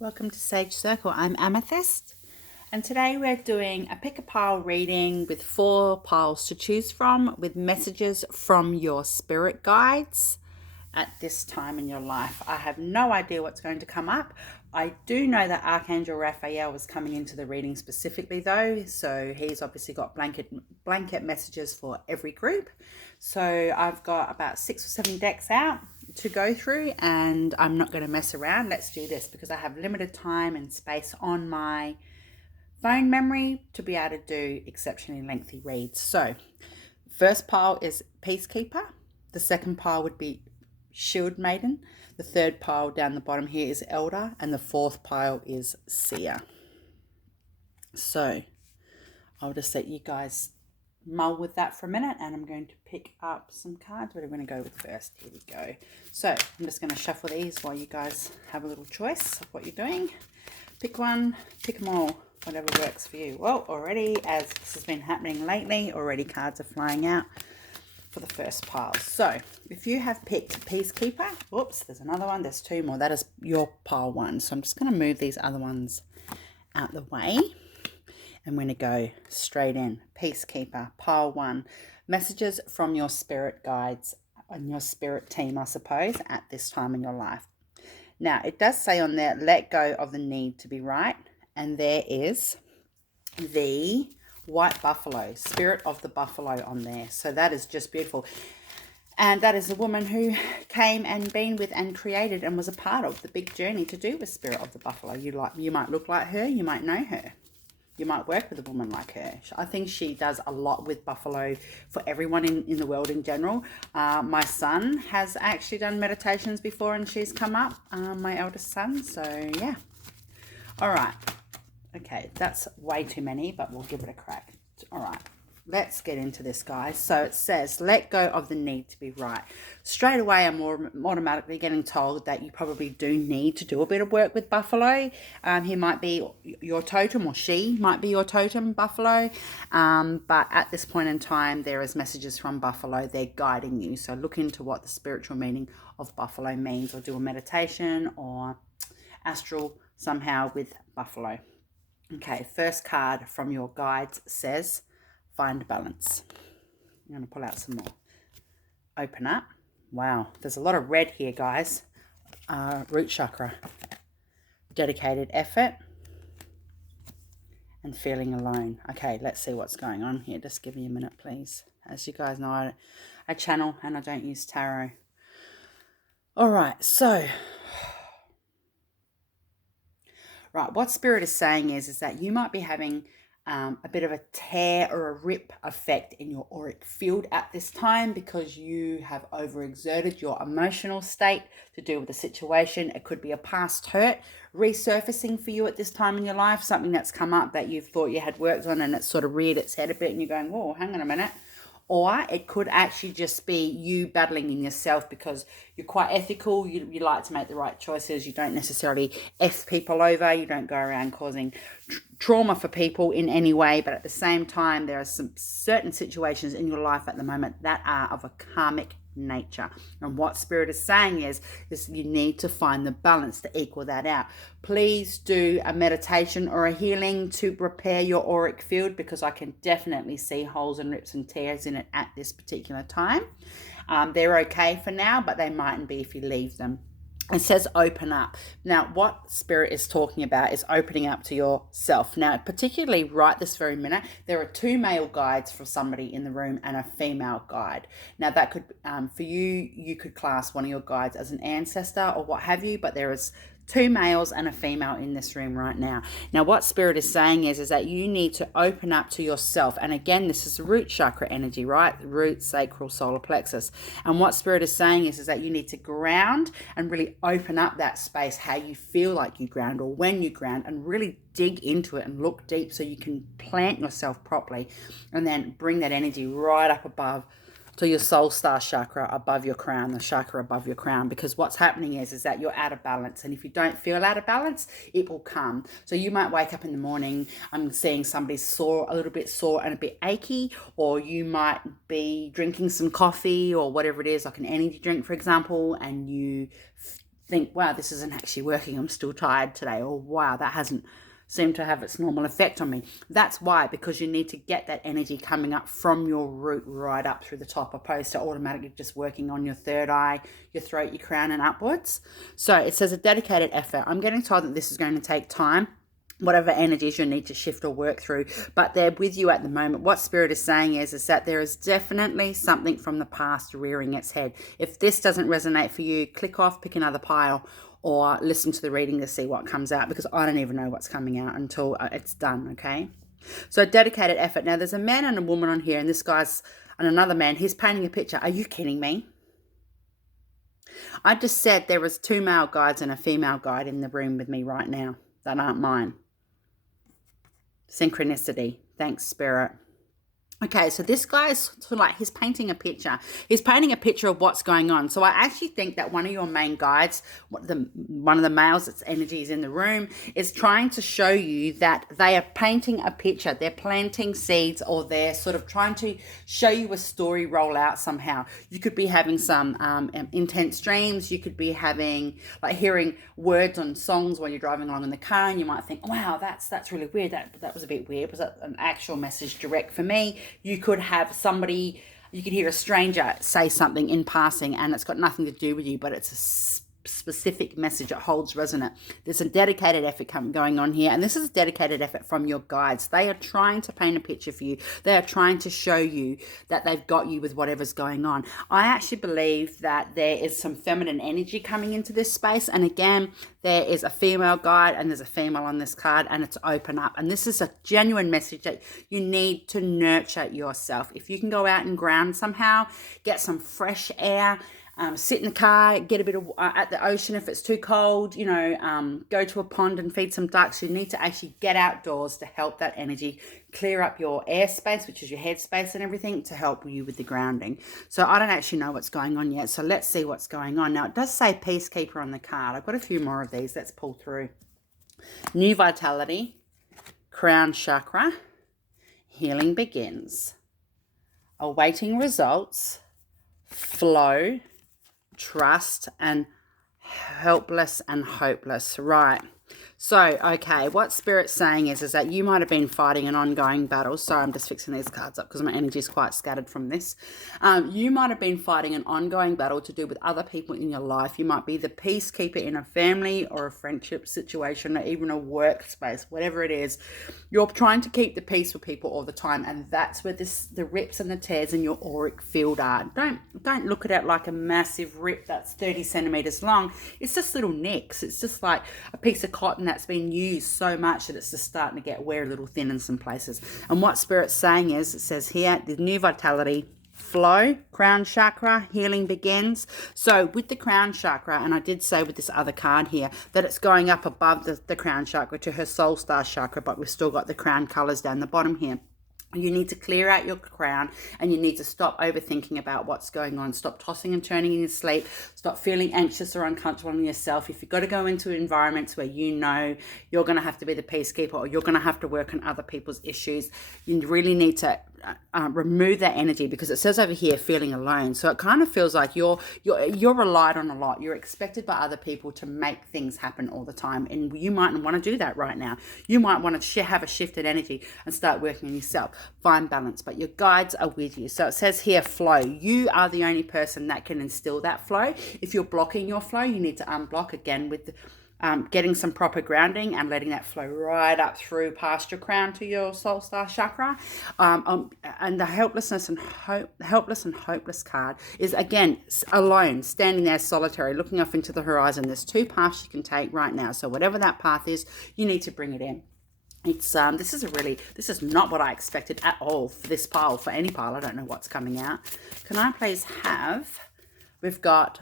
Welcome to Sage Circle. I'm Amythyst, and today we're doing a pick a pile reading with 4 piles to choose from with messages from your spirit guides at this time in your life. I have no idea what's going to come up. I do know that Archangel Raphael was coming into the reading specifically though, so he's obviously got blanket messages for every group. So I've got about 6 or 7 decks out to go through, and I'm not going to mess around. Let's do this because I have limited time and space on my phone memory to be able to do exceptionally lengthy reads. So first pile is Peacekeeper, the second pile would be Shield Maiden, the third pile down the bottom here is Elder, and the fourth pile is Seer. So I'll just let you guys mull with that for a minute, and I'm going to pick up some cards. What are we going to go with first? Here we go. So I'm just going to shuffle these while you guys have a little choice of what you're doing. Pick one, pick them all, whatever works for you. Well, already, as this has been happening lately, already cards are flying out for the first pile. So if you have picked Peacekeeper, whoops, there's another one, there's 2 more. That is your pile 1. So I'm just going to move these other ones out the way. I'm going to go straight in. Peacekeeper, pile 1. Messages from your spirit guides and your spirit team, I suppose, at this time in your life. Now, it does say on there, let go of the need to be right. And there is the white buffalo, spirit of the buffalo on there. So that is just beautiful. And that is a woman who came and been with and created and was a part of the big journey to do with spirit of the buffalo. You might look like her, you might know her. You might work with a woman like her. I think she does a lot with buffalo for everyone in the world in general. My son has actually done meditations before and she's come up, my eldest son. So, yeah. All right. Okay, that's way too many, but we'll give it a crack. All right. Let's get into this, guys. So it says, let go of the need to be right. Straight away, I'm automatically getting told that you probably do need to do a bit of work with buffalo. He might be your totem, or she might be your totem, buffalo. But at this point in time, there is messages from buffalo. They're guiding you. So look into what the spiritual meaning of buffalo means, or do a meditation or astral somehow with buffalo. Okay, first card from your guides says, find balance. I'm going to pull out some more. Open up. Wow, there's a lot of red here, guys. Root chakra. Dedicated effort. And feeling alone. Okay, let's see what's going on here. Just give me a minute, please. As you guys know, I channel and I don't use tarot. All right, so... Right, what Spirit is saying is that you might be having a bit of a tear or a rip effect in your auric field at this time because you have overexerted your emotional state to deal with the situation. It could be a past hurt resurfacing for you at this time in your life, something that's come up that you've thought you had worked on and it's sort of reared its head a bit and you're going, whoa, hang on a minute. Or it could actually just be you battling in yourself because you're quite ethical. You like to make the right choices. You don't necessarily F people over. You don't go around causing trauma for people in any way. But at the same time, there are some certain situations in your life at the moment that are of a karmic nature. And what Spirit is saying is you need to find the balance to equal that out. Please do a meditation or a healing to repair your auric field because I can definitely see holes and rips and tears in it at this particular time. They're okay for now, but they mightn't be if you leave them. It says open up. Now, what Spirit is talking about is opening up to yourself. Now, particularly right this very minute, there are 2 male guides for somebody in the room and a female guide. Now, that could, for you, you could class one of your guides as an ancestor or what have you, but there is 2 males and a female in this room right now. Now, what Spirit is saying is that you need to open up to yourself. And again, this is root chakra energy, right? Root, sacral, solar plexus. And what Spirit is saying is that you need to ground and really open up that space, how you feel like you ground or when you ground, and really dig into it and look deep so you can plant yourself properly and then bring that energy right up above to your soul star chakra above your crown, the chakra above your crown, because what's happening is that you're out of balance. And if you don't feel out of balance, it will come. So you might wake up in the morning, I'm seeing somebody sore, a little bit sore and a bit achy, or you might be drinking some coffee or whatever it is, like an energy drink, for example, and you think, wow, this isn't actually working, I'm still tired today, or wow, that hasn't seemed to have its normal effect on me. That's why, because you need to get that energy coming up from your root right up through the top, opposed to automatically just working on your third eye, your throat, your crown, and upwards. So it says a dedicated effort. I'm getting told that this is going to take time, whatever energies you need to shift or work through, but they're with you at the moment. What Spirit is saying is that there is definitely something from the past rearing its head. If this doesn't resonate for you, click off, pick another pile, or listen to the reading to see what comes out, because I don't even know what's coming out until it's done, okay? So dedicated effort. Now there's a man and a woman on here, and this guy's, and another man, he's painting a picture. Are you kidding me? I just said there was 2 male guides and a female guide in the room with me right now that aren't mine. Synchronicity. Thanks, Spirit. Okay, so this guy is sort of like, he's painting a picture. He's painting a picture of what's going on. So I actually think that one of your main guides, one of the males that's energies in the room, is trying to show you that they are painting a picture. They're planting seeds, or they're sort of trying to show you a story roll out somehow. You could be having some intense dreams. You could be having, like, hearing words on songs while you're driving along in the car, and you might think, wow, that's really weird. That was a bit weird. Was that an actual message direct for me? You could have somebody, you could hear a stranger say something in passing, and it's got nothing to do with you, but it's a specific message. It holds resonant. There's a dedicated effort going on here, and this is a dedicated effort from your guides. They are trying to paint a picture for you. They are trying to show you that they've got you with whatever's going on. I actually believe that there is some feminine energy coming into this space, and again, there is a female guide and there's a female on this card, and it's open up, and this is a genuine message that you need to nurture yourself. If you can go out and ground somehow, get some fresh air, sit in the car, get a bit of at the ocean if it's too cold, go to a pond and feed some ducks. You need to actually get outdoors to help that energy clear up your airspace, which is your head space and everything, to help you with the grounding. So I don't actually know what's going on yet. So let's see what's going on. Now it does say Peacekeeper on the card. I've got a few more of these. Let's pull through. New vitality, crown chakra, healing begins, awaiting results, flow, trust, and helpless and hopeless. Right. So, okay, what Spirit's saying is that you might have been fighting an ongoing battle. Sorry, I'm just fixing these cards up because my energy is quite scattered from this. You might have been fighting an ongoing battle to do with other people in your life. You might be the peacekeeper in a family or a friendship situation, or even a workspace, whatever it is. You're trying to keep the peace with people all the time, and that's where the rips and the tears in your auric field are. Don't look at it like a massive rip that's 30 centimeters long. It's just little nicks. It's just like a piece of cotton that's been used so much that it's just starting to get wear a little thin in some places. And what Spirit's saying is, it says here, the new vitality, flow, crown chakra, healing begins. So with the crown chakra, and I did say with this other card here that it's going up above the crown chakra to her soul star chakra, but we've still got the crown colors down the bottom here. You need to clear out your crown, and you need to stop overthinking about what's going on. Stop tossing and turning in your sleep. Stop feeling anxious or uncomfortable in yourself. If you've got to go into environments where you know you're going to have to be the peacekeeper, or you're going to have to work on other people's issues, you really need to remove that energy, because it says over here feeling alone. So it kind of feels like you're relied on a lot. You're expected by other people to make things happen all the time, and you mightn't want to do that right now. You might want to have a shifted energy and start working on yourself. Find balance, but your guides are with you. So it says here flow. You are the only person that can instill that flow. If you're blocking your flow, you need to unblock again with getting some proper grounding and letting that flow right up through past your crown to your soul star chakra. And the helpless and hopeless card is, again, alone, standing there solitary, looking off into the horizon. There's 2 paths you can take right now. So whatever that path is, you need to bring it in. It's this is not what I expected at all for this pile, for any pile. I don't know what's coming out. Can I please have, we've got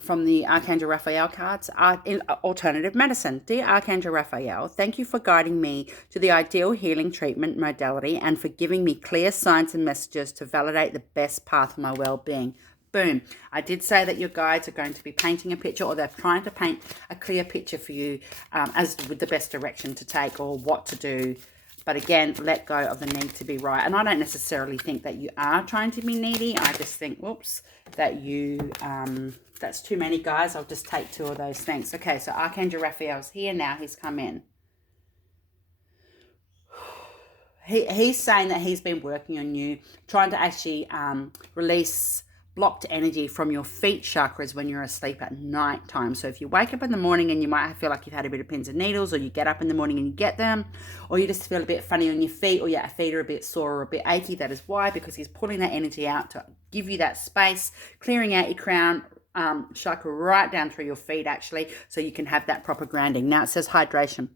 from the Archangel Raphael cards, alternative medicine. Dear Archangel Raphael, thank you for guiding me to the ideal healing treatment modality and for giving me clear signs and messages to validate the best path for my well-being. Boom. I did say that your guides are going to be painting a picture, or they're trying to paint a clear picture for you as with the best direction to take or what to do But again, let go of the need to be right. And I don't necessarily think that you are trying to be needy. I just think, whoops, that you, that's too many, guys. I'll just take 2 of those things. Okay, so Archangel Raphael's here now. He's come in. He's saying that he's been working on you, trying to actually release blocked energy from your feet chakras when you're asleep at night time. So if you wake up in the morning and you might feel like you've had a bit of pins and needles, or you get up in the morning and you get them, or you just feel a bit funny on your feet, or your feet are a bit sore or a bit achy, that is why, because he's pulling that energy out to give you that space, clearing out your crown chakra right down through your feet actually, so you can have that proper grounding. Now it says hydration.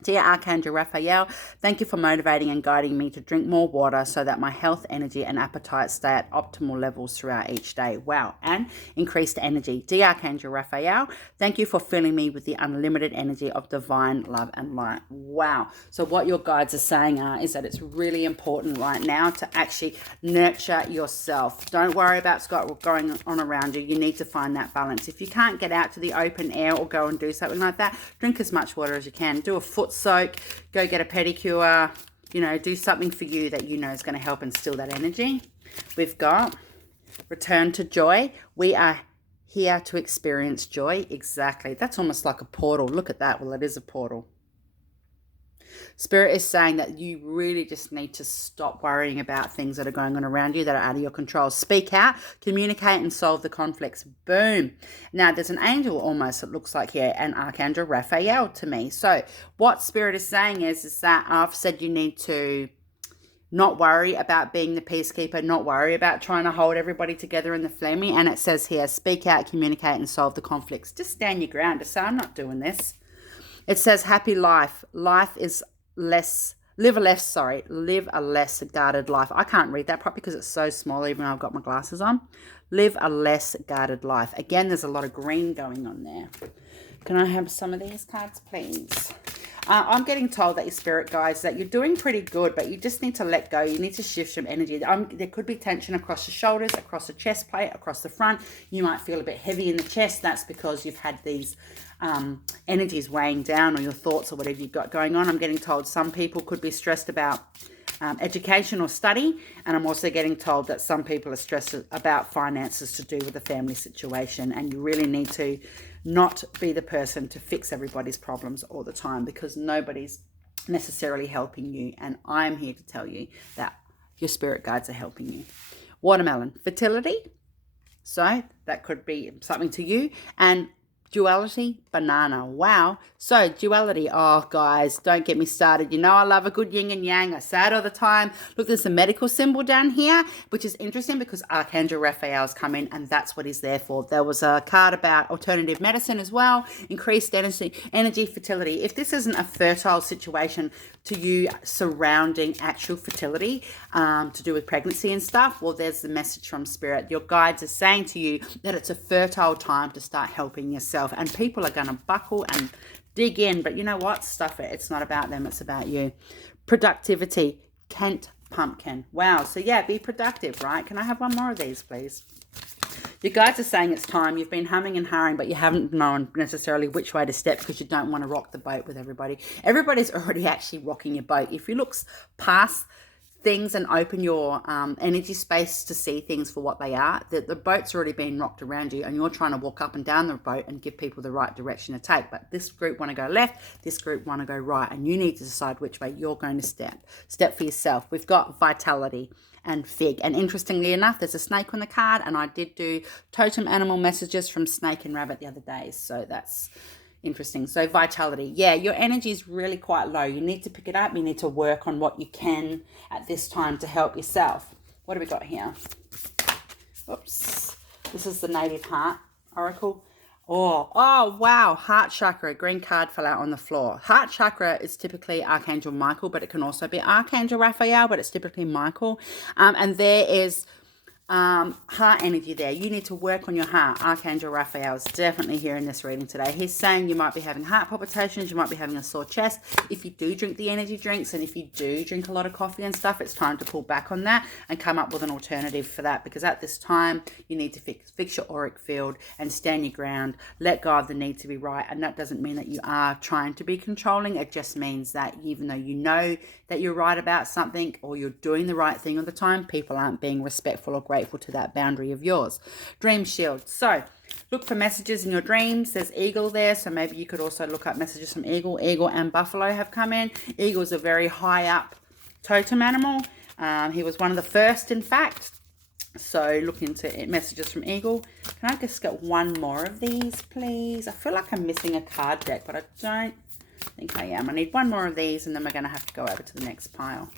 Dear Archangel Raphael, thank you for motivating and guiding me to drink more water so that my health, energy, and appetite stay at optimal levels throughout each day. Wow. And increased energy. Dear Archangel Raphael, thank you for filling me with the unlimited energy of divine love and light. Wow. So what your guides are saying is that it's really important right now to actually nurture yourself. Don't worry about what's going on around you. You need to find that balance. If you can't get out to the open air or go and do something like that, drink as much water as you can. Do a foot soak, go get a pedicure, you know, do something for you that you know is going to help instill that energy. We've got return to joy. We are here to experience joy. Exactly. That's almost like a portal. Look at that. Well, it is a portal. Spirit is saying that you really just need to stop worrying about things that are going on around you that are out of your control. Speak out, communicate, and solve the conflicts. Boom. Now, there's an angel almost, it looks like here, and Archangel Raphael to me. So what Spirit is saying is that I've said you need to not worry about being the peacekeeper, not worry about trying to hold everybody together in the family. And it says here, speak out, communicate, and solve the conflicts. Just stand your ground. Just say, I'm not doing this. It says happy life. Live a less guarded life. I can't read that properly because it's so small even though I've got my glasses on. Live a less guarded life. Again, there's a lot of green going on there. Can I have some of these cards, please? I'm getting told that your spirit guides that you're doing pretty good, but you just need to let go. You need to shift some energy. There could be tension across the shoulders, across the chest plate, across the front. You might feel a bit heavy in the chest. That's because you've had these energies weighing down, or your thoughts or whatever you've got going on. I'm getting told some people could be stressed about education or study, and I'm also getting told that some people are stressed about finances to do with the family situation, and you really need to not be the person to fix everybody's problems all the time, because nobody's necessarily helping you, and I'm here to tell you that your spirit guides are helping you. Watermelon, fertility, so that could be something to you. And duality, banana. Wow. So duality, oh guys, don't get me started. You know I love a good yin and yang. I say it all the time. Look, there's a medical symbol down here, which is interesting because Archangel Raphael's come in, and that's what he's there for. There was a card about alternative medicine as well, increased energy, fertility. If this isn't a fertile situation to you surrounding actual fertility, to do with pregnancy and stuff, well, there's the message from Spirit. Your guides are saying to you that it's a fertile time to start helping yourself, and people are going to buckle and dig in, but you know what? Stuff it. It's not about them. It's about you. Productivity, Kent Pumpkin. Wow. So yeah, be productive, right? Can I have one more of these, please? Your guides are saying it's time. You've been humming and hurrying, but you haven't known necessarily which way to step because you don't want to rock the boat with everybody. Everybody's already actually rocking your boat. If you look past things and open your energy space to see things for what they are, the boat's already been rocked around you, and you're trying to walk up and down the boat and give people the right direction to take. But this group want to go left, this group want to go right, and you need to decide which way you're going to step for yourself. We've got vitality and fig, and interestingly enough, there's a snake on the card, and I did do totem animal messages from snake and rabbit the other day, so that's interesting. So vitality, yeah, your energy is really quite low. You need to pick it up. You need to work on what you can at this time to help yourself. What do we got here? Oops, this is the Native Heart Oracle. Oh wow, heart chakra. Green card fell out on the floor. Heart chakra is typically Archangel Michael, but it can also be Archangel Raphael, but it's typically Michael. And there is heart energy there. You need to work on your heart. Archangel Raphael is definitely here in this reading today. He's saying you might be having heart palpitations, you might be having a sore chest. If you do drink the energy drinks, and if you do drink a lot of coffee and stuff, it's time to pull back on that and come up with an alternative for that, because at this time you need to fix your auric field and stand your ground. Let go of the need to be right. And that doesn't mean that you are trying to be controlling. It just means that even though you know that you're right about something, or you're doing the right thing all the time, people aren't being respectful or grateful to that boundary of yours. Dream shield. So look for messages in your dreams. There's eagle there, so maybe you could also look up messages from eagle. Eagle and buffalo have come in. Eagle's a very high up totem animal. He was one of the first, in fact. So look into messages from eagle. Can I just get one more of these, please? I feel like I'm missing a card deck, but I don't think I am. I need one more of these, and then we're going to have to go over to the next pile.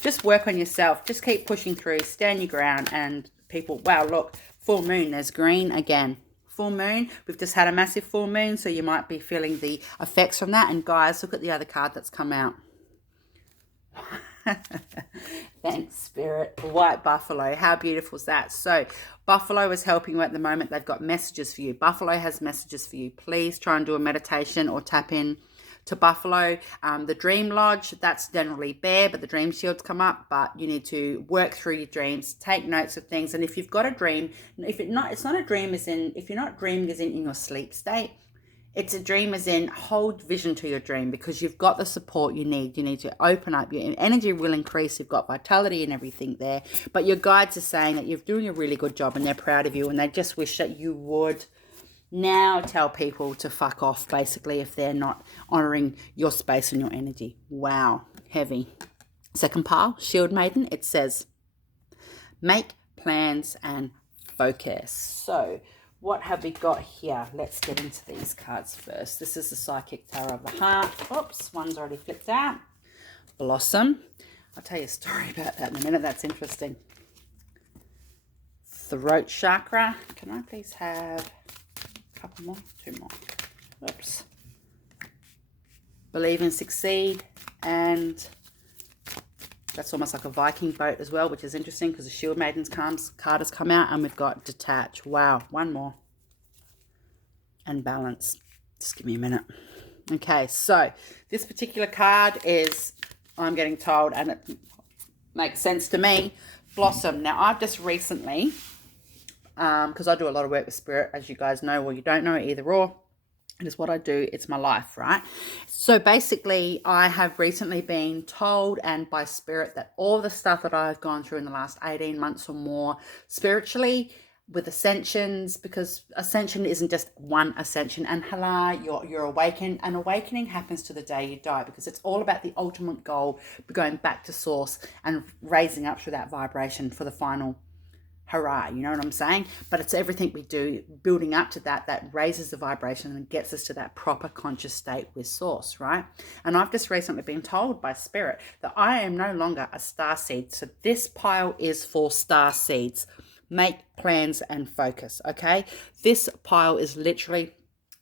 Just work on yourself. Just keep pushing through. Stand your ground. And people, wow, look, full moon. There's green again. Full moon. We've just had a massive full moon, so you might be feeling the effects from that. And guys, look at the other card that's come out. Thanks, Spirit. White buffalo. How beautiful is that? So buffalo is helping you at the moment. They've got messages for you. Buffalo has messages for you. Please try and do a meditation or tap in to buffalo. The dream lodge, that's generally bear, but the dream shields come up. But you need to work through your dreams, take notes of things. And if you've got a dream, it's not a dream as in, if you're not dreaming as in your sleep state, it's a dream as in hold vision to your dream, because you've got the support you need. You need to open up. Your energy will increase. You've got vitality and everything there. But your guides are saying that you're doing a really good job, and they're proud of you, and they just wish that you would now tell people to fuck off, basically, if they're not honoring your space and your energy. Wow, heavy. Second pile, Shield Maiden. It says, make plans and focus. So what have we got here? Let's get into these cards first. This is the Psychic Tarot of the Heart. Oops, one's already flipped out. Blossom. I'll tell you a story about that in a minute. That's interesting. Throat chakra. Can I please have couple more, two more. Oops. Believe and succeed, and that's almost like a Viking boat as well, which is interesting because the Shield Maiden's card has come out, and we've got detach. Wow, one more. And balance. Just give me a minute. Okay, so this particular card is, I'm getting told, and it makes sense to me, Blossom. Now, I've just recently, because I do a lot of work with spirit, as you guys know, or you don't know, either or. It is what I do. It's my life, right? So basically, I have recently been told, and by spirit, that all the stuff that I've gone through in the last 18 months or more spiritually with ascensions, because ascension isn't just one ascension, and hala, you're awakened, and awakening happens to the day you die, because it's all about the ultimate goal, going back to source and raising up through that vibration for the final hurrah, you know what I'm saying? But it's everything we do building up to that raises the vibration and gets us to that proper conscious state with source, right? And I've just recently been told by spirit that I am no longer a star seed. So this pile is for star seeds. Make plans and focus, okay? This pile is literally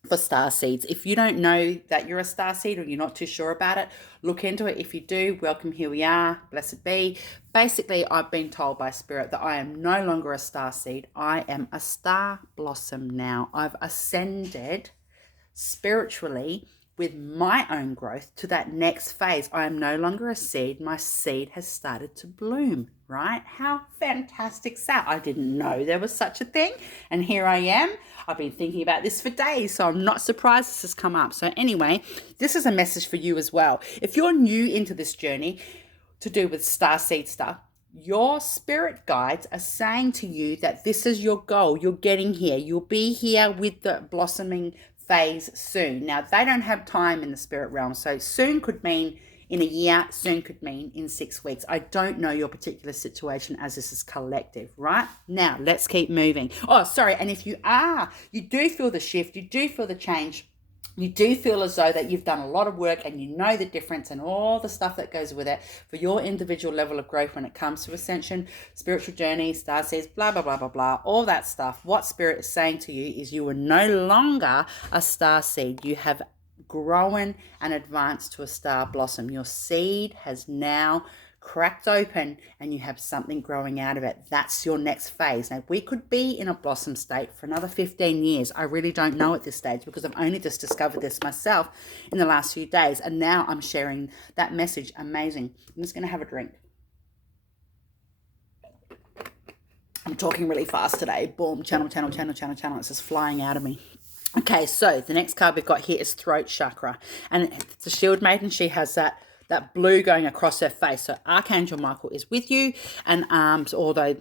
for star seeds. If you don't know that you're a star seed, or you're not too sure about it, look into it. If you do, welcome, here we are, blessed be. Basically, I've been told by spirit that I am no longer a star seed. I am a star blossom now. I've ascended spiritually with my own growth to that next phase. I am no longer a seed. My seed has started to bloom, right? How fantastic is that? I didn't know there was such a thing, and here I am. I've been thinking about this for days, so I'm not surprised this has come up. So anyway, this is a message for you as well. If you're new into this journey to do with starseed stuff, your spirit guides are saying to you that this is your goal. You're getting here. You'll be here with the blossoming phase soon. Now, they don't have time in the spirit realm, so soon could mean in a year, soon could mean in 6 weeks. I don't know your particular situation, as this is collective, right? Now, let's keep moving. Oh, sorry. And if you do feel the shift, you do feel the change, you do feel as though that you've done a lot of work and you know the difference and all the stuff that goes with it for your individual level of growth when it comes to ascension, spiritual journey, star seeds, blah, blah, blah, blah, blah, all that stuff. What spirit is saying to you is you are no longer a star seed. You have grown and advanced to a star blossom. Your seed has now cracked open and you have something growing out of it. That's your next phase. Now, we could be in a blossom state for another 15 years. I really don't know at this stage because I've only just discovered this myself in the last few days. And now I'm sharing that message. Amazing. I'm just going to have a drink. I'm talking really fast today. Boom, channel. It's just flying out of me. Okay, so the next card we've got here is throat chakra. And it's a shield maiden. She has that blue going across her face. So Archangel Michael is with you. And although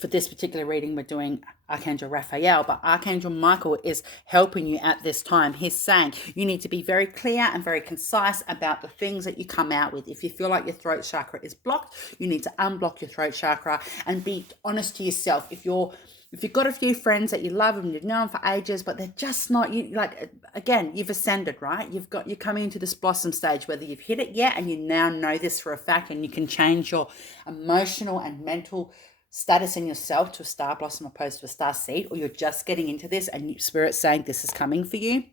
for this particular reading we're doing Archangel Raphael, but Archangel Michael is helping you at this time. He's saying you need to be very clear and very concise about the things that you come out with. If you feel like your throat chakra is blocked, you need to unblock your throat chakra and be honest to yourself. If you've got a few friends that you love and you've known for ages, but they're just not you, like, again, you've ascended, right? You're coming into this blossom stage, whether you've hit it yet and you now know this for a fact and you can change your emotional and mental status in yourself to a star blossom opposed to a star seed, or you're just getting into this and Spirit's saying this is coming for you.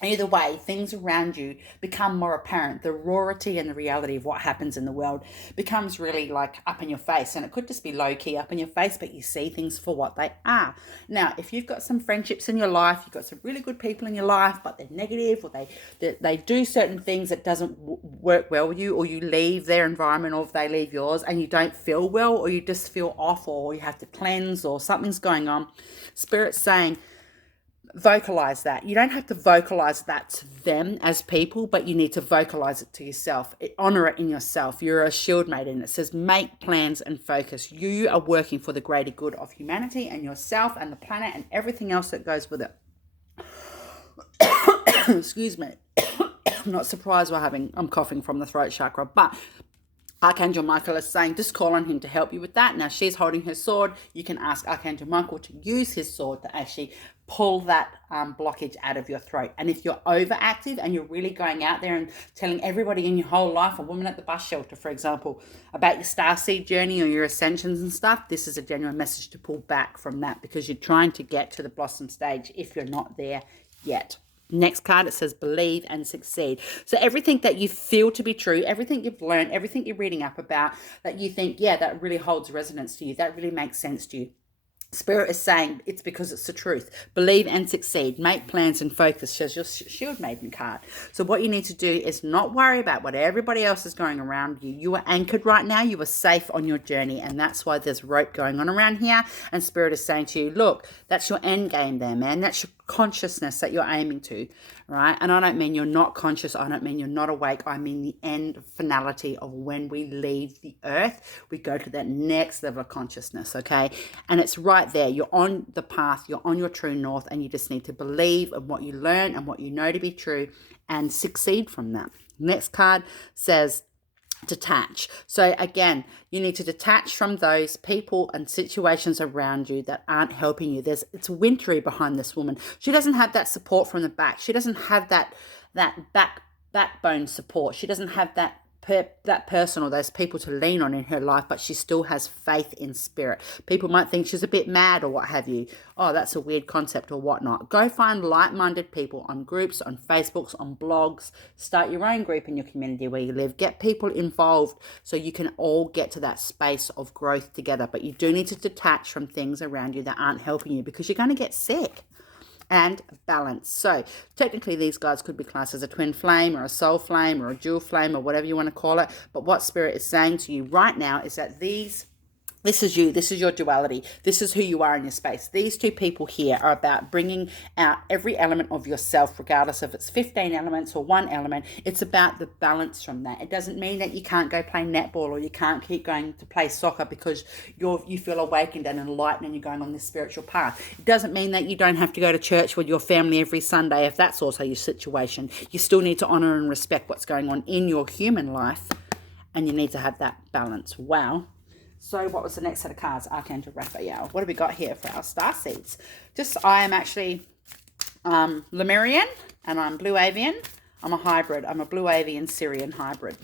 Either way, things around you become more apparent. The rawity and the reality of what happens in the world becomes really like up in your face. And it could just be low-key up in your face, but you see things for what they are. Now, if you've got some friendships in your life, you've got some really good people in your life, but they're negative, or they do certain things that doesn't work well with you, or you leave their environment, or if they leave yours and you don't feel well, or you just feel off, or you have to cleanse, or something's going on, Spirit's saying, vocalize that. You don't have to vocalize that to them as people, but you need to vocalize it to yourself. Honor it in yourself. You're a shield maiden. It says make plans and focus. You are working for the greater good of humanity and yourself and the planet and everything else that goes with it. Excuse me. I'm not surprised I'm coughing from the throat chakra, but Archangel Michael is saying just call on him to help you with that. Now, she's holding her sword. You can ask Archangel Michael to use his sword to actually pull that blockage out of your throat. And if you're overactive and you're really going out there and telling everybody in your whole life, a woman at the bus shelter, for example, about your starseed journey or your ascensions and stuff, this is a genuine message to pull back from that, because you're trying to get to the blossom stage if you're not there yet. Next card, it says believe and succeed. So everything that you feel to be true, everything you've learned, everything you're reading up about, that you think, yeah, that really holds resonance to you, that really makes sense to you, Spirit is saying it's because it's the truth. Believe and succeed. Make plans and focus. Shows your shield maiden card. So what you need to do is not worry about what everybody else is going around you. You are anchored right now. You are safe on your journey. And that's why there's rope going on around here. And Spirit is saying to you, look, that's your end game there, man. That's your consciousness that you're aiming to, right? And I don't mean you're not conscious. I don't mean you're not awake. I mean the end finality of when we leave the earth, we go to that next level of consciousness, okay? And it's right there. You're on the path. You're on your true north, and you just need to believe in what you learn and what you know to be true and succeed from that. Next card says detach. So again, you need to detach from those people and situations around you that aren't helping you. It's wintry behind this woman. She doesn't have that support from the back. She doesn't have that backbone support. She doesn't have that person or those people to lean on in her life, but she still has faith in Spirit. People might think she's a bit mad or what have you. Oh, that's a weird concept or whatnot. Go find like-minded people on groups, on Facebooks, on blogs. Start your own group in your community where you live. Get people involved so you can all get to that space of growth together. But you do need to detach from things around you that aren't helping you, because you're going to get sick. And balance. So technically these guys could be classed as a twin flame or a soul flame or a dual flame or whatever you want to call it. But what Spirit is saying to you right now is that this is you. This is your duality. This is who you are in your space. These two people here are about bringing out every element of yourself, regardless if it's 15 elements or one element. It's about the balance from that. It doesn't mean that you can't go play netball or you can't keep going to play soccer because you feel awakened and enlightened and you're going on this spiritual path. It doesn't mean that you don't have to go to church with your family every Sunday if that's also your situation. You still need to honor and respect what's going on in your human life, and you need to have that balance. Wow. So what was the next set of cards? Archangel Raphael. What have we got here for our star seeds? I am actually Lemurian, and I'm Blue Avian. I'm a hybrid. I'm a Blue Avian Syrian hybrid.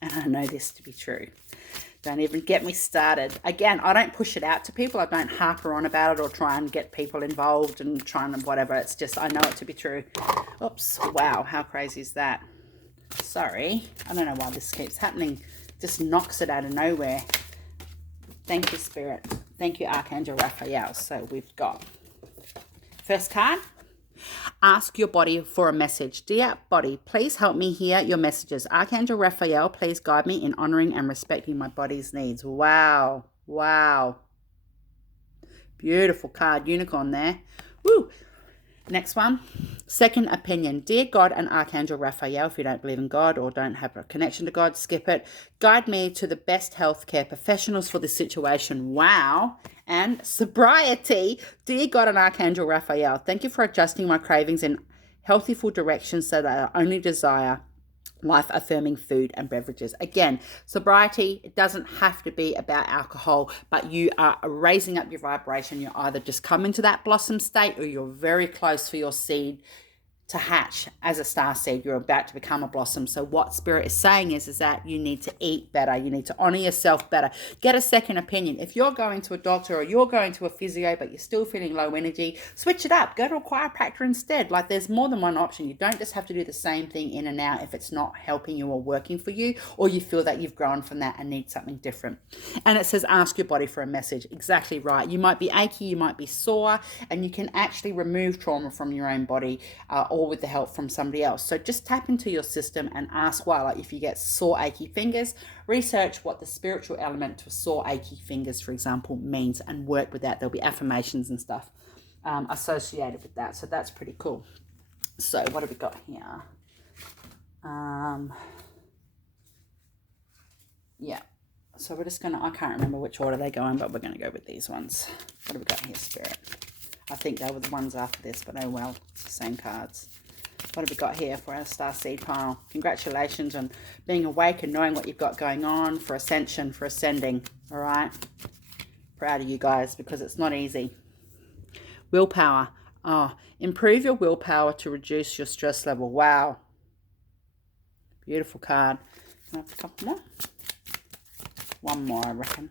And I know this to be true. Don't even get me started. Again, I don't push it out to people. I don't harper on about it or try and get people involved and try and whatever. It's just I know it to be true. Oops. Wow. How crazy is that? Sorry. I don't know why this keeps happening just knocks it out of nowhere. Thank you, Spirit. Thank you, Archangel Raphael. So we've got first card. Ask your body for a message. Dear body, please help me hear your messages. Archangel Raphael, please guide me in honoring and respecting my body's needs. Wow. Wow. Beautiful card. Unicorn there. Woo. Next one. Second opinion. Dear God and Archangel Raphael, if you don't believe in God or don't have a connection to God, skip it. Guide me to the best healthcare professionals for this situation. Wow. And sobriety. Dear God and Archangel Raphael, thank you for adjusting my cravings in healthful directions so that I only desire life-affirming food and beverages. Again, sobriety, it doesn't have to be about alcohol, but you are raising up your vibration. You're either just coming to that blossom state or you're very close for your seed to hatch as a star seed. You're about to become a blossom. So what Spirit is saying is that you need to eat better. You need to honor yourself better. Get a second opinion. If you're going to a doctor or you're going to a physio, but you're still feeling low energy, switch it up. Go to a chiropractor instead. Like, there's more than one option. You don't just have to do the same thing in and out if it's not helping you or working for you, or you feel that you've grown from that and need something different. And it says, ask your body for a message. Exactly right. You might be achy, you might be sore, and you can actually remove trauma from your own body, or with the help from somebody else. So just tap into your system and ask why. Like, if you get sore, achy fingers, research what the spiritual element to sore, achy fingers, for example, means and work with that. There'll be affirmations and stuff associated with that. So that's pretty cool. So what have we got here? Yeah. So we're just going to, I can't remember which order they go in, but we're going to go with these ones. What have we got here, Spirit? I think they were the ones after this, but oh well, it's the same cards. What have we got here for our star seed pile? Congratulations on being awake and knowing what you've got going on, for ascension, for ascending. All right. Proud of you guys, because it's not easy. Willpower. Oh, improve your willpower to reduce your stress level. Wow. Beautiful card. Can I have a couple more? One more, I reckon.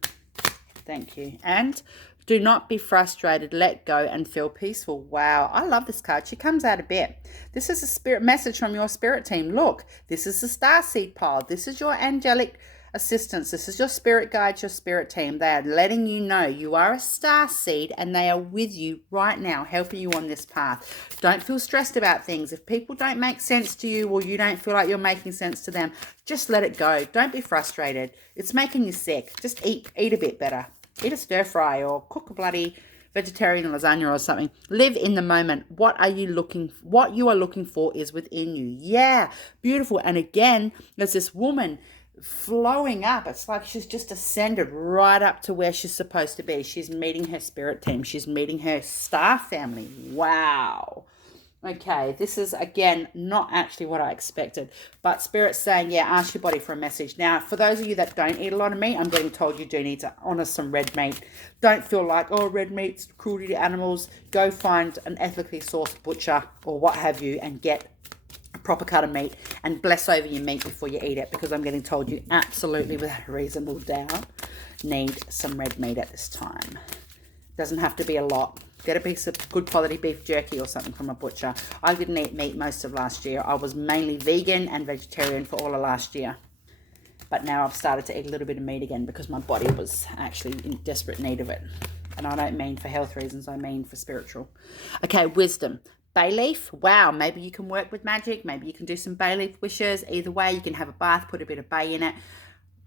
Thank you. And do not be frustrated, let go and feel peaceful. Wow, I love this card. She comes out a bit. This is a spirit message from your spirit team. Look, this is the star seed pile. This is your angelic assistance. This is your spirit guides, your spirit team. They are letting you know you are a star seed and they are with you right now, helping you on this path. Don't feel stressed about things. If people don't make sense to you or you don't feel like you're making sense to them, just let it go. Don't be frustrated. It's making you sick. Just eat a bit better. Eat a stir fry or cook a bloody vegetarian lasagna or something. Live in the moment. What you are looking for is within you. Yeah, beautiful. And again, there's this woman flowing up. It's like she's just ascended right up to where she's supposed to be. She's meeting her spirit team. She's meeting her star family. Wow. Okay, this is, again, not actually what I expected. But Spirit's saying, yeah, ask your body for a message. Now, for those of you that don't eat a lot of meat, I'm getting told you do need to honour some red meat. Don't feel like, oh, red meat's cruelty to animals. Go find an ethically sourced butcher or what have you and get a proper cut of meat and bless over your meat before you eat it, because I'm getting told you absolutely without a reasonable doubt need some red meat at this time. Doesn't have to be a lot. Get a piece of good quality beef jerky or something from a butcher. I didn't eat meat most of last year. I was mainly vegan and vegetarian for all of last year. But now I've started to eat a little bit of meat again because my body was actually in desperate need of it. And I don't mean for health reasons, I mean for spiritual. Okay, wisdom. Bay leaf. Wow, maybe you can work with magic. Maybe you can do some bay leaf wishes. Either way, you can have a bath, put a bit of bay in it.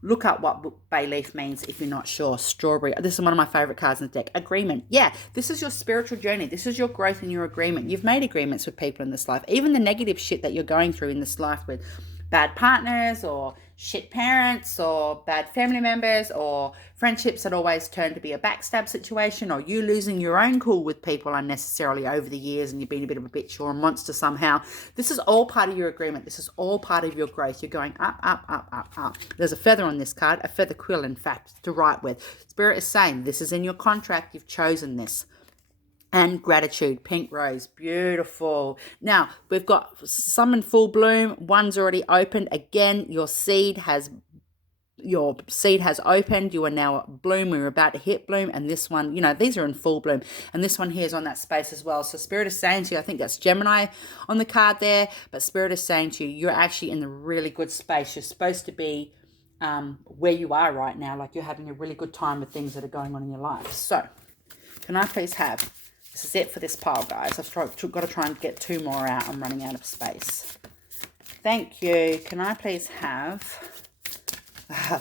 Look up what bay leaf means if you're not sure. Strawberry. This is one of my favorite cards in the deck. Agreement. Yeah, this is your spiritual journey. This is your growth and your agreement. You've made agreements with people in this life. Even the negative shit that you're going through in this life with bad partners or shit parents or bad family members or friendships that always turn to be a backstab situation, or you losing your own cool with people unnecessarily over the years and you've been a bit of a bitch or a monster somehow. This is all part of your agreement. This is all part of your growth. You're going up, up, up, up, up. There's a feather on this card, a feather quill, in fact, to write with. Spirit is saying this is in your contract. You've chosen this. And gratitude, pink rose, beautiful. Now, we've got some in full bloom. One's already opened. Again, your seed has opened. You are now at bloom. We're about to hit bloom. And this one, these are in full bloom. And this one here is on that space as well. So Spirit is saying to you, I think that's Gemini on the card there. But Spirit is saying to you, you're actually in the really good space. You're supposed to be where you are right now, like you're having a really good time with things that are going on in your life. So can I please have, this is it for this pile, guys. I've got to try and get 2 more out. I'm running out of space. Thank you. Can I please have,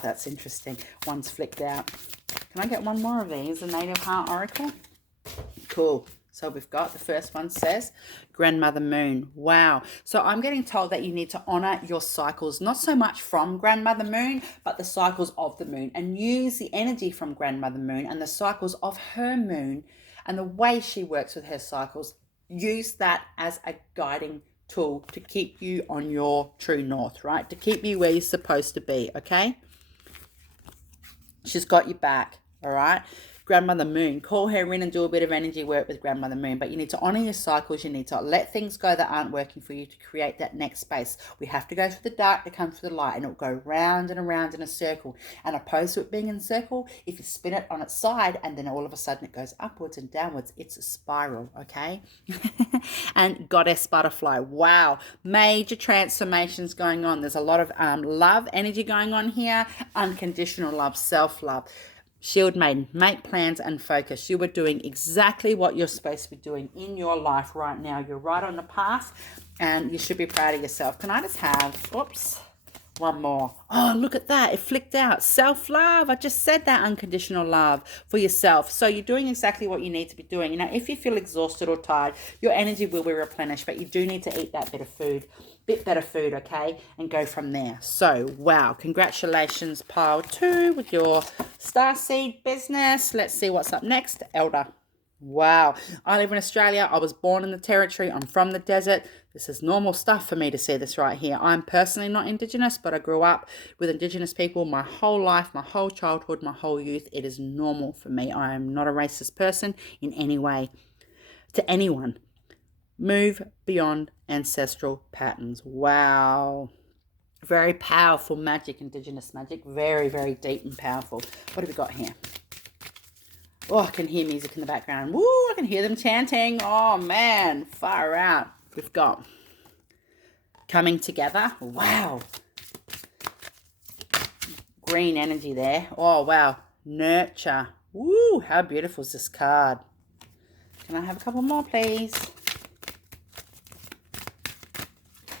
that's interesting. One's flicked out. Can I get 1 more of these? A Native Heart Oracle? Cool. So we've got, the first one says Grandmother Moon. Wow. So I'm getting told that you need to honor your cycles, not so much from Grandmother Moon, but the cycles of the moon, and use the energy from Grandmother Moon and the cycles of her moon and the way she works with her cycles. Use that as a guiding tool to keep you on your true north, right? To keep you where you're supposed to be, okay? She's got your back, all right? Grandmother Moon, call her in and do a bit of energy work with Grandmother Moon, but you need to honor your cycles. You need to let things go that aren't working for you to create that next space. We have to go through the dark to come through the light, and it'll go round and around in a circle. And opposed to it being in a circle, if you spin it on its side and then all of a sudden it goes upwards and downwards, it's a spiral, okay? And Goddess Butterfly, wow, major transformations going on. There's a lot of love energy going on here, unconditional love, self-love. Shield Maiden, make plans and focus. You are doing exactly what you're supposed to be doing in your life right now. You're right on the path and you should be proud of yourself. Can I just have, oops, 1 more. Oh, look at that. It flicked out. Self-love. I just said that, unconditional love for yourself. So you're doing exactly what you need to be doing. You know, if you feel exhausted or tired, your energy will be replenished, but you do need to eat that bit better food, okay, and go from there. So, wow, congratulations, pile 2 with your starseed business. Let's see what's up next. Elder. Wow, I live in Australia. I was born in the territory. I'm from the desert. This is normal stuff for me to see this right here. I'm personally not Indigenous, but I grew up with Indigenous people my whole life, my whole childhood, my whole youth. It is normal for me. I am not a racist person in any way to anyone. Move beyond ancestral patterns. Wow. Very powerful magic, Indigenous magic. Very, very deep and powerful. What have we got here? Oh, I can hear music in the background. Woo, I can hear them chanting. Oh, man, far out. We've got coming together. Wow. Green energy there. Oh, wow. Nurture. Woo, how beautiful is this card? Can I have a couple more, please?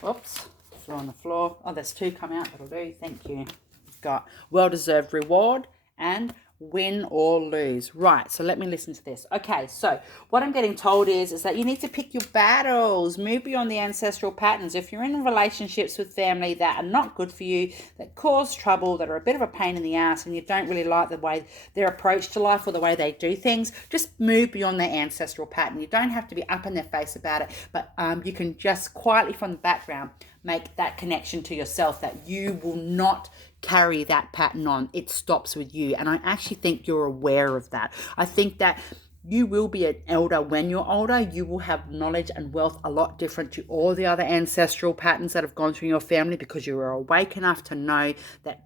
Oops, flew on the floor. Oh, there's 2 come out. That'll do. Thank you. We've got well-deserved reward and win or lose. Right, so let me listen to this. Okay, so what I'm getting told is that you need to pick your battles, move beyond the ancestral patterns. If you're in relationships with family that are not good for you, that cause trouble, that are a bit of a pain in the ass, and you don't really like the way their approach to life or the way they do things, just move beyond their ancestral pattern. You don't have to be up in their face about it, but you can just quietly from the background make that connection to yourself that you will not carry that pattern on. It stops with you. And I actually think you're aware of that. I think that you will be an elder when you're older. You will have knowledge and wealth a lot different to all the other ancestral patterns that have gone through your family, because you are awake enough to know that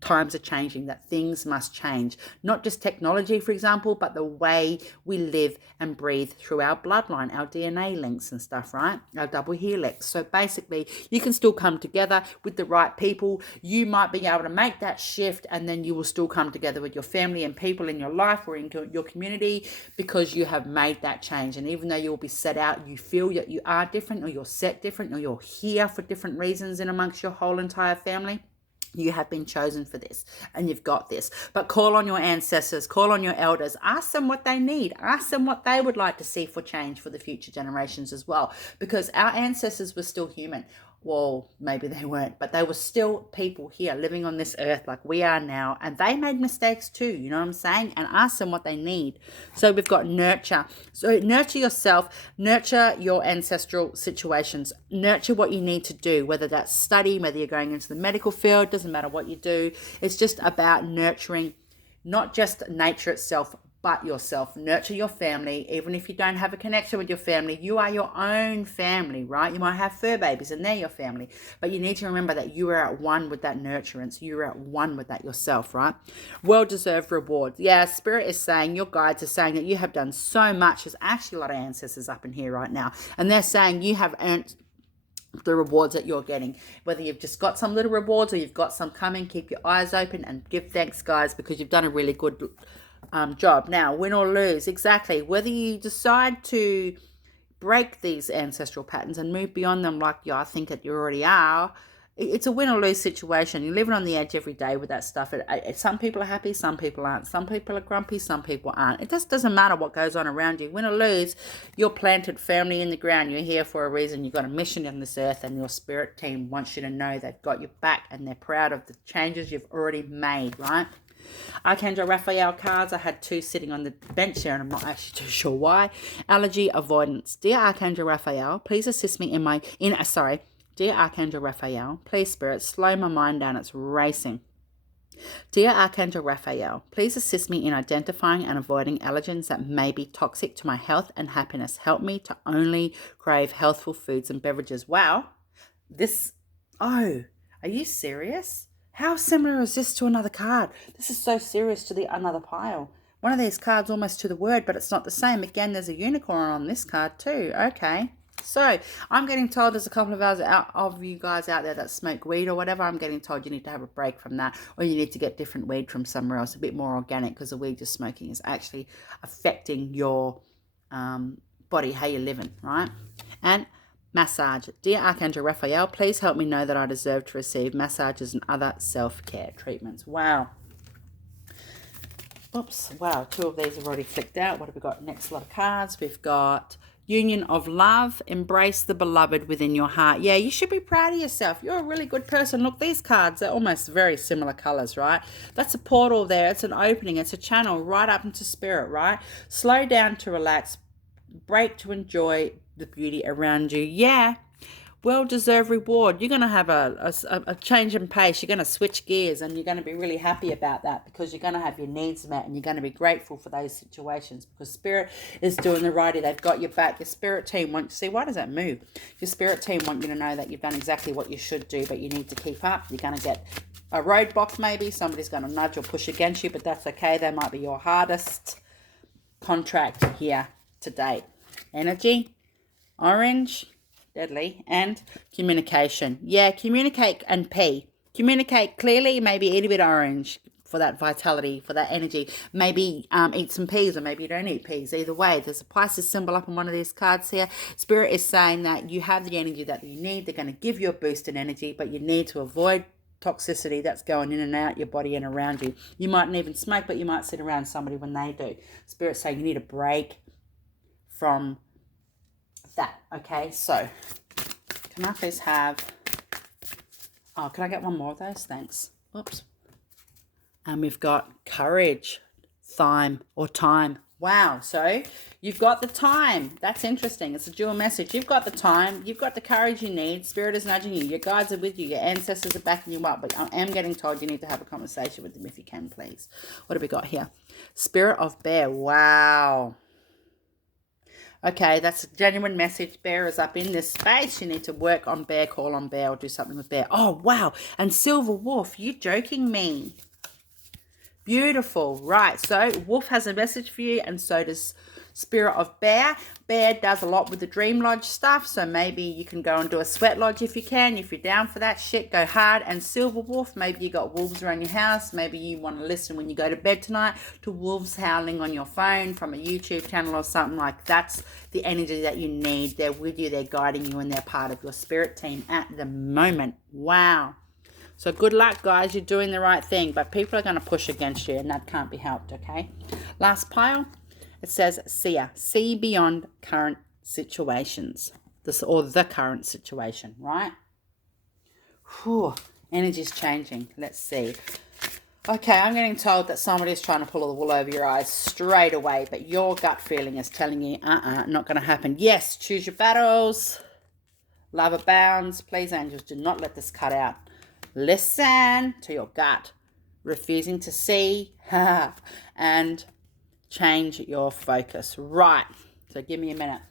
times are changing, that things must change. Not just technology, for example, but the way we live and breathe through our bloodline, our DNA links and stuff, right? Our double helix. So basically, you can still come together with the right people. You might be able to make that shift, and then you will still come together with your family and people in your life or in your community, because you have made that change. And even though you'll be set out, you feel that you are different, or you're set different, or you're here for different reasons in amongst your whole entire family. You have been chosen for this, and you've got this. But call on your ancestors, call on your elders, ask them what they need, ask them what they would like to see for change for the future generations as well, because our ancestors were still human. Well, maybe they weren't, but they were still people here living on this earth like we are now, and they made mistakes too, you know what I'm saying? And ask them what they need. So we've got nurture. So nurture yourself, nurture your ancestral situations, nurture what you need to do, whether that's study, whether you're going into the medical field, doesn't matter what you do. It's just about nurturing not just nature itself, but yourself. Nurture your family. Even if you don't have a connection with your family, you are your own family, right? You might have fur babies and they're your family, but you need to remember that you are at one with that nurturance. You are at one with that yourself, right? Well-deserved rewards. Yeah, Spirit is saying, your guides are saying that you have done so much. There's actually a lot of ancestors up in here right now, and they're saying you have earned the rewards that you're getting. Whether you've just got some little rewards or you've got some coming, keep your eyes open and give thanks, guys, because you've done a really good job. Now, win or lose, exactly. Whether you decide to break these ancestral patterns and move beyond them like I think that you already are, it's a win or lose situation. You're living on the edge every day with that stuff. Some people are happy, some people aren't. Some people are grumpy, some people aren't. It just doesn't matter what goes on around you. Win or lose, you're planted firmly in the ground. You're here for a reason. You've got a mission on this earth, and your spirit team wants you to know they've got your back and they're proud of the changes you've already made, right? Archangel Raphael cards. I had 2 sitting on the bench here, and I'm not actually too sure why. Allergy avoidance. Dear Archangel Raphael, please assist me Dear Archangel Raphael, please, Spirit, slow my mind down. It's racing. Dear Archangel Raphael, please assist me in identifying and avoiding allergens that may be toxic to my health and happiness. Help me to only crave healthful foods and beverages. Wow. Are you serious? How similar is this to another card? This is so serious to the another pile. One of these cards almost to the word, but it's not the same. Again, there's a unicorn on this card too. Okay. So I'm getting told there's a couple of you guys out there that smoke weed or whatever. I'm getting told you need to have a break from that, or you need to get different weed from somewhere else, a bit more organic, because the weed you're smoking is actually affecting your body, how you're living, right? And massage. Dear Archangel Raphael, please help me know that I deserve to receive massages and other self-care treatments. Wow. Oops. Wow. 2 of these have already flicked out. What have we got? Next lot of cards. We've got union of love. Embrace the beloved within your heart. Yeah, you should be proud of yourself. You're a really good person. Look, these cards are almost very similar colors, right? That's a portal there. It's an opening. It's a channel right up into spirit, right? Slow down to relax. Break to enjoy the beauty around you. Yeah, well-deserved reward. You're going to have a change in pace. You're going to switch gears, and you're going to be really happy about that, because you're going to have your needs met, and you're going to be grateful for those situations, because spirit is doing the righty. They've got your back. Your spirit team want to see, why does that move? Your spirit team want you to know that you've done exactly what you should do, but you need to keep up. You're going to get a roadblock maybe. Somebody's going to nudge or push against you, but that's okay. They might be your hardest contract here to date. Energy, orange, deadly, and communication. Yeah, communicate and pee. Communicate clearly, maybe eat a bit of orange for that vitality, for that energy. Maybe eat some peas, or maybe you don't eat peas. Either way, there's a Pisces symbol up on one of these cards here. Spirit is saying that you have the energy that you need. They're going to give you a boost in energy, but you need to avoid toxicity that's going in and out your body and around you. You mightn't even smoke, but you might sit around somebody when they do. Spirit's saying you need a break from that. Okay, so can I please have, can I get one more of those? Thanks. Whoops. And we've got courage, time. Wow, so you've got the time. That's interesting. It's a dual message. You've got the time. You've got the courage you need. Spirit is nudging you. Your guides are with you. Your ancestors are backing you up. But I am getting told you need to have a conversation with them if you can, please. What have we got here? Spirit of bear. Wow. Okay, that's a genuine message. Bear is up in this space. You need to work on bear, call on bear, or do something with bear. Oh, wow. And silver wolf, you joking me. Beautiful. Right, so wolf has a message for you, and so does spirit of bear. Bear does a lot with the dream lodge stuff, so maybe you can go and do a sweat lodge if you can. If you're down for that shit, go hard. And silver wolf, maybe you got wolves around your house. Maybe you want to listen when you go to bed tonight to wolves howling on your phone from a YouTube channel or something. Like, that's the energy that you need. They're with you, they're guiding you, and they're part of your spirit team at the moment. Wow. So good luck, guys. You're doing the right thing, but people are going to push against you, and that can't be helped, okay? Last pile. It says, see beyond current situations. The current situation, right? Whew, energy's changing. Let's see. Okay, I'm getting told that somebody's trying to pull the wool over your eyes straight away, but your gut feeling is telling you, not going to happen. Yes, choose your battles. Love abounds. Please, angels, do not let this cut out. Listen to your gut. Refusing to see. And change your focus. Right. So give me a minute.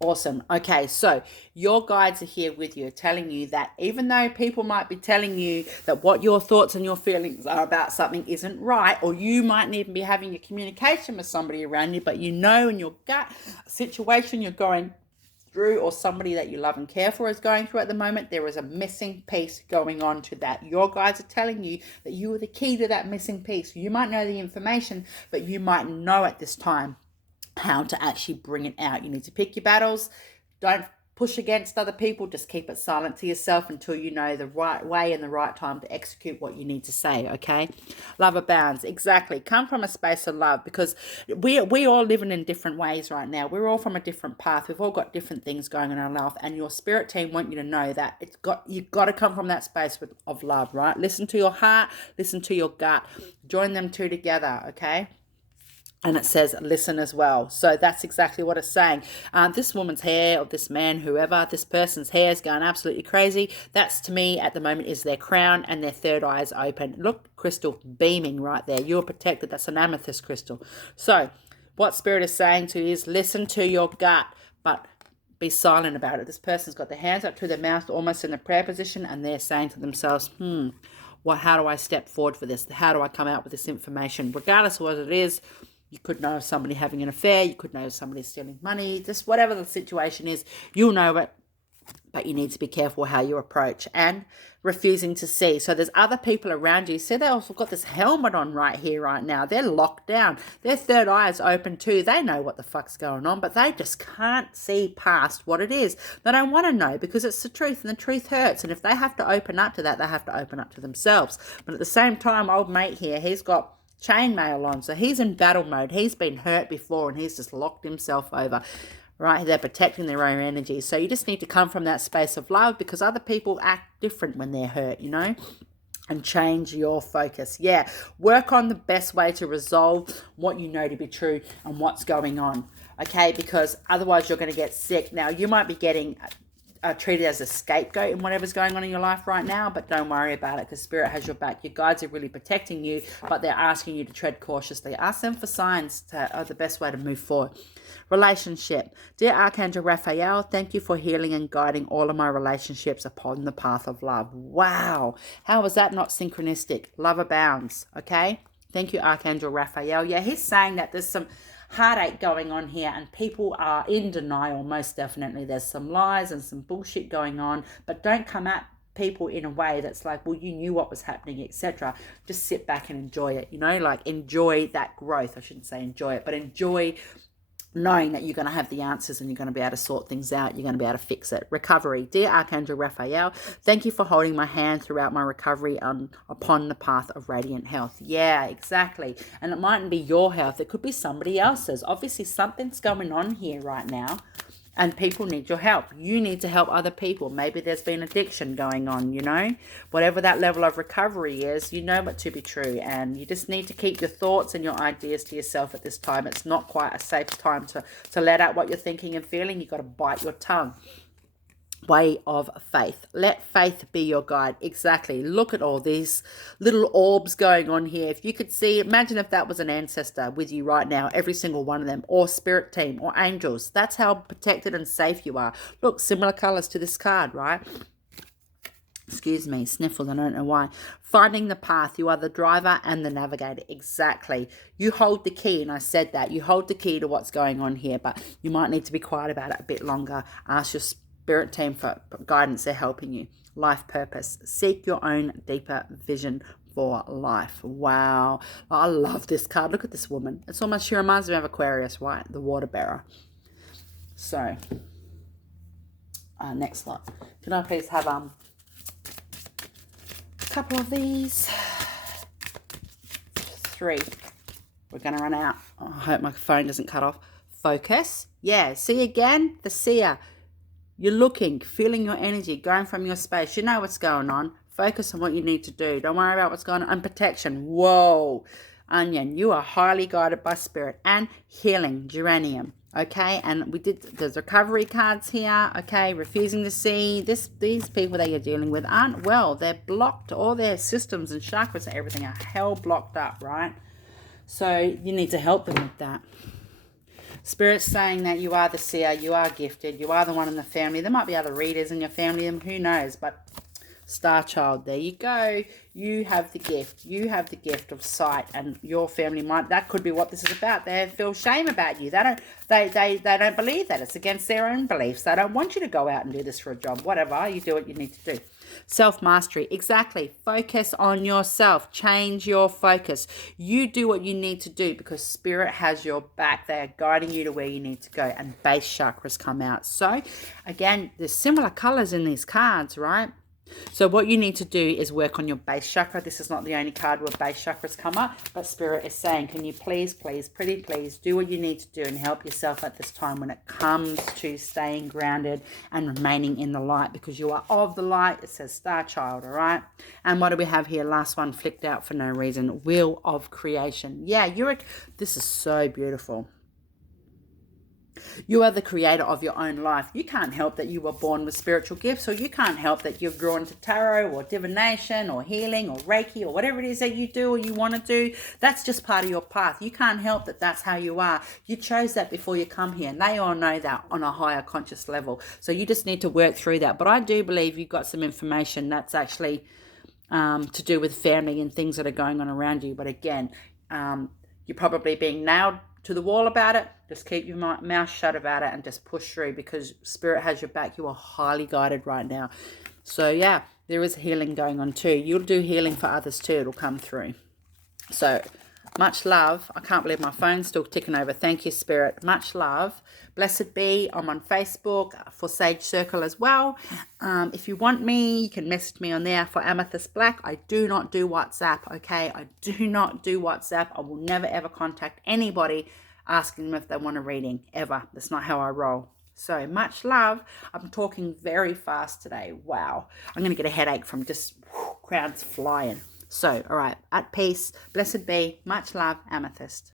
Awesome. Okay, so your guides are here with you, telling you that even though people might be telling you that what your thoughts and your feelings are about something isn't right, or you mightn't even be having a communication with somebody around you, but you know in your gut situation you're going, through, or somebody that you love and care for is going through at the moment, there is a missing piece going on to that. Your guides are telling you that you are the key to that missing piece. You might know the information, but you might know at this time how to actually bring it out. You need to pick your battles. Don't push against other people. Just keep it silent to yourself until you know the right way and the right time to execute what you need to say, okay? Love abounds. Exactly. Come from a space of love, because we all living in different ways right now. We're all from a different path. We've all got different things going on in our life, and your spirit team want you to know that you've got to come from that space of love, right? Listen to your heart, listen to your gut. Join them two together, okay? And it says listen as well. So that's exactly what it's saying. This woman's hair, or this man, whoever, this person's hair is going absolutely crazy. That's, to me, at the moment, is their crown and their third eye is open. Look, crystal beaming right there. You're protected. That's an amethyst crystal. So what Spirit is saying to you is listen to your gut, but be silent about it. This person's got their hands up to their mouth, almost in a prayer position, and they're saying to themselves, how do I step forward for this? How do I come out with this information? Regardless of what it is, you could know of somebody having an affair. You could know of somebody stealing money. Just whatever the situation is, you'll know it. But you need to be careful how you approach, and refusing to see. So there's other people around you. See, they also got this helmet on right here, right now. They're locked down. Their third eye is open too. They know what the fuck's going on, but they just can't see past what it is. They don't want to know, because it's the truth, and the truth hurts. And if they have to open up to that, they have to open up to themselves. But at the same time, old mate here, he's got chainmail on, so he's in battle mode. He's been hurt before, and he's just locked himself over, right? They're protecting their own energy. So you just need to come from that space of love, because other people act different when they're hurt, you know, and change your focus. Yeah, work on the best way to resolve what you know to be true and what's going on, okay? Because otherwise you're going to get sick. Now, you might be getting treated as a scapegoat in whatever's going on in your life right now, but don't worry about it, because Spirit has your back. Your guides are really protecting you, but they're asking you to tread cautiously. Ask them for signs of the best way to move forward. Relationship. Dear Archangel Raphael, thank you for healing and guiding all of my relationships upon the path of love. Wow. How was that not synchronistic? Love abounds. Okay. Thank you, Archangel Raphael. Yeah, he's saying that there's some heartache going on here, and people are in denial. Most definitely there's some lies and some bullshit going on, but don't come at people in a way that's like, well, you knew what was happening, etc. Just sit back and enjoy it, you know, like enjoy that growth. I shouldn't say enjoy it, but enjoy knowing that you're going to have the answers, and you're going to be able to sort things out. You're going to be able to fix it. Recovery. Dear Archangel Raphael, thank you for holding my hand throughout my recovery upon the path of radiant health. Yeah, exactly. And it mightn't be your health. It could be somebody else's. Obviously, something's going on here right now, and people need your help. You need to help other people. Maybe there's been addiction going on, you know. Whatever that level of recovery is, you know it to be true. And you just need to keep your thoughts and your ideas to yourself at this time. It's not quite a safe time to let out what you're thinking and feeling. You've got to bite your tongue. Way of faith. Let faith be your guide. Exactly. Look at all these little orbs going on here. If you could see, imagine if that was an ancestor with you right now, every single one of them, or spirit team, or angels. That's how protected and safe you are. Look, similar colors to this card, right? Excuse me, sniffled, I don't know why. Finding the path. You are the driver and the navigator. Exactly. You hold the key, and I said that. You hold the key to what's going on here, but you might need to be quiet about it a bit longer. Ask your spirit team for guidance. They're helping you. Life purpose. Seek your own deeper vision for life. Wow. I love this card. Look at this woman. It's almost, she reminds me of Aquarius, right? The water bearer. So, next lot. Can I please have a couple of these? 3. We're going to run out. Oh, I hope my phone doesn't cut off. Focus. Yeah. See again? The seer. You're looking, feeling your energy, going from your space. You know what's going on. Focus on what you need to do. Don't worry about what's going on. And protection. Whoa. Onion, you are highly guided by spirit. And healing. Geranium. Okay. And there's recovery cards here. Okay. Refusing to see. These people that you're dealing with aren't well. They're blocked. All their systems and chakras and everything are hell blocked up, right? So you need to help them with that. Spirit's saying that you are the seer, you are gifted, you are the one in the family. There might be other readers in your family, who knows, but Star Child, there you go. You have the gift. You have the gift of sight, and your family might. That could be what this is about. They feel shame about you. They don't believe that. It's against their own beliefs. They don't want you to go out and do this for a job. Whatever, you do what you need to do. Self-mastery, exactly. Focus on yourself. Change your focus. You do what you need to do because Spirit has your back. They are guiding you to where you need to go. And base chakras come out. So, again, there's similar colors in these cards, right? So what you need to do is work on your base chakra. This is not the only card where base chakras come up, but Spirit is saying, can you please, pretty please, do what you need to do and help yourself at this time when it comes to staying grounded and remaining in the light, because you are of the light. It says Star Child, all right? And what do we have here? Last one flicked out for no reason. Wheel of Creation. Yeah, this is so beautiful. You are the creator of your own life. You can't help that you were born with spiritual gifts, or you can't help that you're drawn to tarot or divination or healing or Reiki or whatever it is that you do or you want to do. That's just part of your path. You can't help that that's how you are. You chose that before you come here, and they all know that on a higher conscious level. So you just need to work through that. But I do believe you've got some information that's actually to do with family and things that are going on around you. But again, you're probably being nailed to the wall about it. Just keep your mouth shut about it and just push through, because Spirit has your back. You are highly guided right now. So yeah, there is healing going on too. You'll do healing for others too. It'll come through. So much love. I can't believe my phone's still ticking over. Thank you, Spirit. Much love. Blessed be. I'm on Facebook for Sage Circle as well. If you want me, you can message me on there for Amythyst Black. I do not do WhatsApp, okay? I do not do WhatsApp. I will never, ever contact anybody asking them if they want a reading, ever. That's not how I roll. So much love. I'm talking very fast today. Wow. I'm going to get a headache from just crowds flying. So, all right, at peace, blessed be, much love, Amythyst.